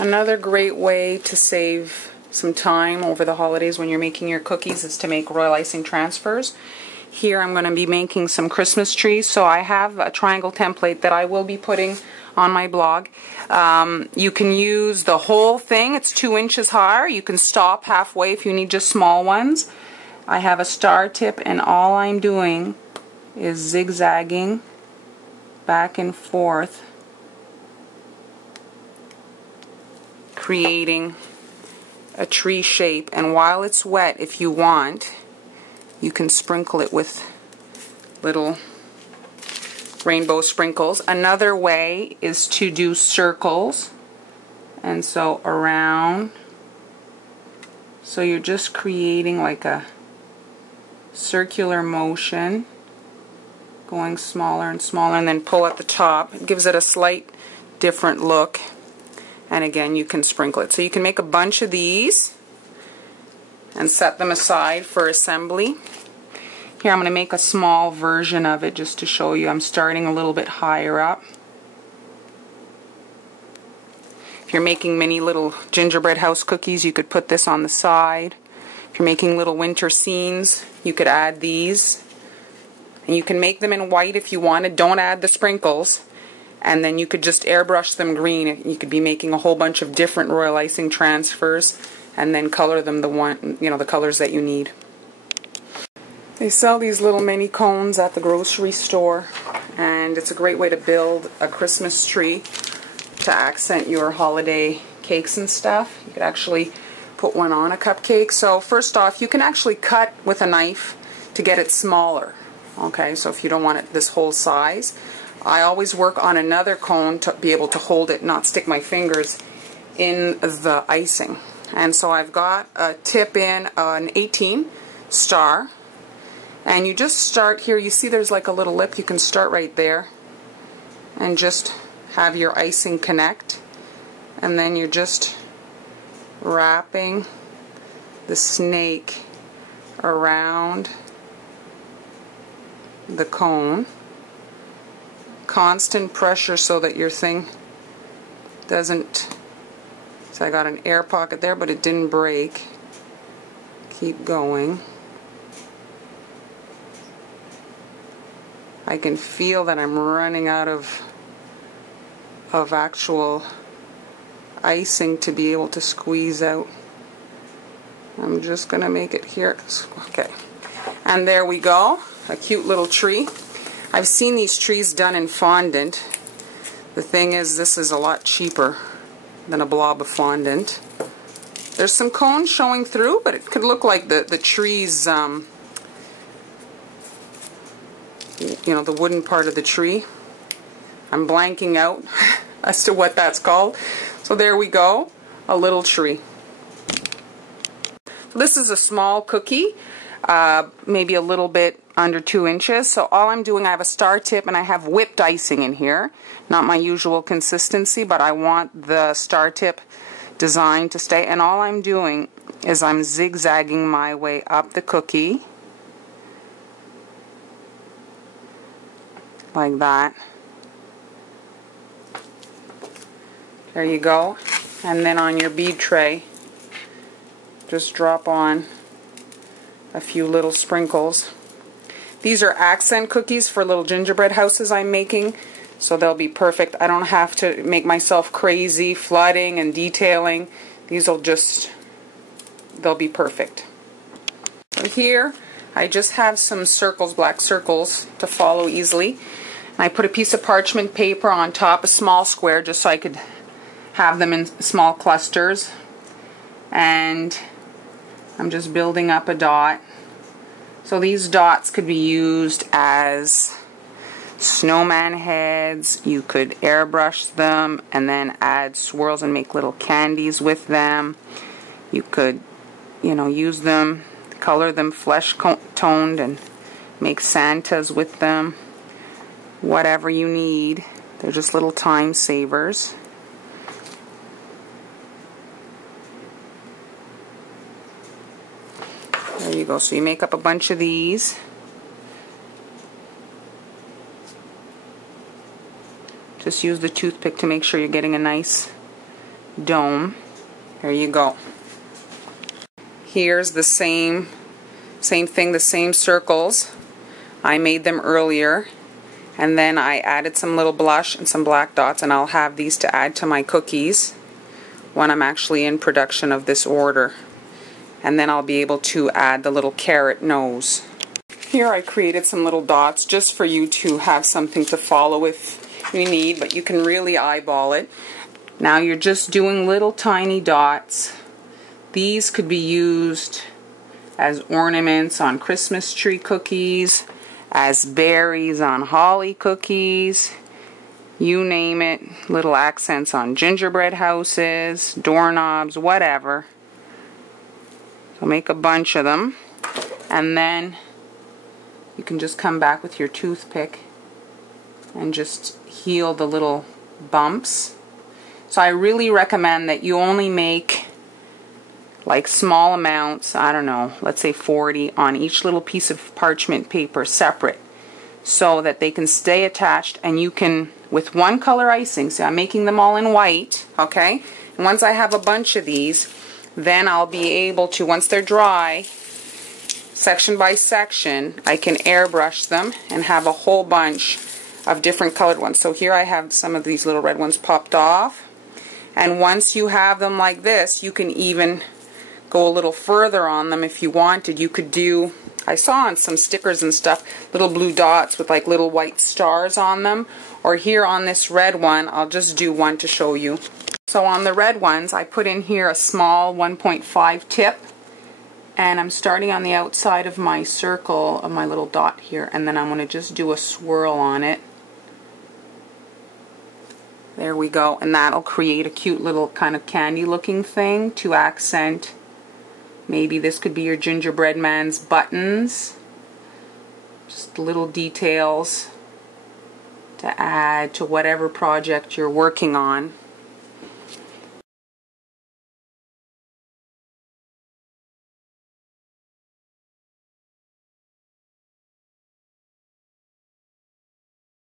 Another great way to save some time over the holidays when you're making your cookies is to make royal icing transfers. Here I'm going to be making some Christmas trees, so I have a triangle template that I will be putting on my blog. You can use the whole thing. It's 2 inches high. You can stop halfway if you need just small ones. I have a star tip, and all I'm doing is zigzagging back and forth, creating a tree shape. And while it's wet, if you want, you can sprinkle it with little rainbow sprinkles. Another way is to do circles, and so around. So you're just creating like a circular motion, going smaller and smaller, and then pull at the top. It gives it a slight different look. And again, you can sprinkle it. So you can make a bunch of these and set them aside for assembly. Here I'm going to make a small version of it just to show you. I'm starting a little bit higher up. If you're making mini little gingerbread house cookies, you could put this on the side. If you're making little winter scenes, you could add these. And you can make them in white if you wanted. Don't add the sprinkles. And then you could just airbrush them green. You could be making a whole bunch of different royal icing transfers and then color them the colors that you need. They sell these little mini cones at the grocery store, and it's a great way to build a Christmas tree to accent your holiday cakes and stuff. You could actually put one on a cupcake. So first off, you can actually cut with a knife to get it smaller. Okay, so if you don't want it this whole size, I always work on another cone to be able to hold it, not stick my fingers in the icing. And so I've got a tip in an 18 star, and you just start here. You see there's like a little lip. You can start right there and just have your icing connect, and then you're just wrapping the snake around the cone. Constant pressure so that your thing doesn't, so I got an air pocket there, but it didn't break. Keep going. I can feel that I'm running out of actual icing to be able to squeeze out. I'm just gonna make it here. Okay, and there we go, a cute little tree. I've seen these trees done in fondant. The thing is, this is a lot cheaper than a blob of fondant. There's some cones showing through, but it could look like the tree's, the wooden part of the tree. I'm blanking out as to what that's called. So there we go, a little tree. This is a small cookie, maybe a little bit under 2 inches. So all I'm doing, I have a star tip and I have whipped icing in here. Not my usual consistency, but I want the star tip design to stay. And all I'm doing is I'm zigzagging my way up the cookie. Like that. There you go. And then on your bead tray, just drop on a few little sprinkles. These are accent cookies for little gingerbread houses I'm making, so they'll be perfect. I don't have to make myself crazy flooding and detailing. These will just, they'll be perfect. So here I just have some circles, black circles, to follow easily. And I put a piece of parchment paper on top, a small square, just so I could have them in small clusters. And I'm just building up a dot. So these dots could be used as snowman heads. You could airbrush them and then add swirls and make little candies with them. You could, use them, color them flesh toned and make Santas with them. Whatever you need. They're just little time savers. There you go. So you make up a bunch of these. Just use the toothpick to make sure you're getting a nice dome. There you go. Here's the same thing, the same circles. I made them earlier, and then I added some little blush and some black dots, and I'll have these to add to my cookies when I'm actually in production of this order. And then I'll be able to add the little carrot nose. Here I created some little dots just for you to have something to follow if you need, but you can really eyeball it. Now you're just doing little tiny dots. These could be used as ornaments on Christmas tree cookies, as berries on holly cookies, you name it, little accents on gingerbread houses, doorknobs, whatever. So make a bunch of them, and then you can just come back with your toothpick and just heal the little bumps. So I really recommend that you only make like small amounts, I don't know, let's say 40 on each little piece of parchment paper separate, so that they can stay attached, and you can, with one color icing, so I'm making them all in white, okay? And once I have a bunch of these, then I'll be able to, once they're dry, section by section, I can airbrush them and have a whole bunch of different colored ones. So here I have some of these little red ones popped off, and once you have them like this, you can even go a little further on them if you wanted. You could do, I saw on some stickers and stuff, little blue dots with like little white stars on them. Or here on this red one, I'll just do one to show you. So on the red ones, I put in here a small 1.5 tip. And I'm starting on the outside of my circle of my little dot here. And then I'm going to just do a swirl on it. There we go. And that'll create a cute little kind of candy looking thing to accent. Maybe this could be your gingerbread man's buttons. Just little details to add to whatever project you're working on.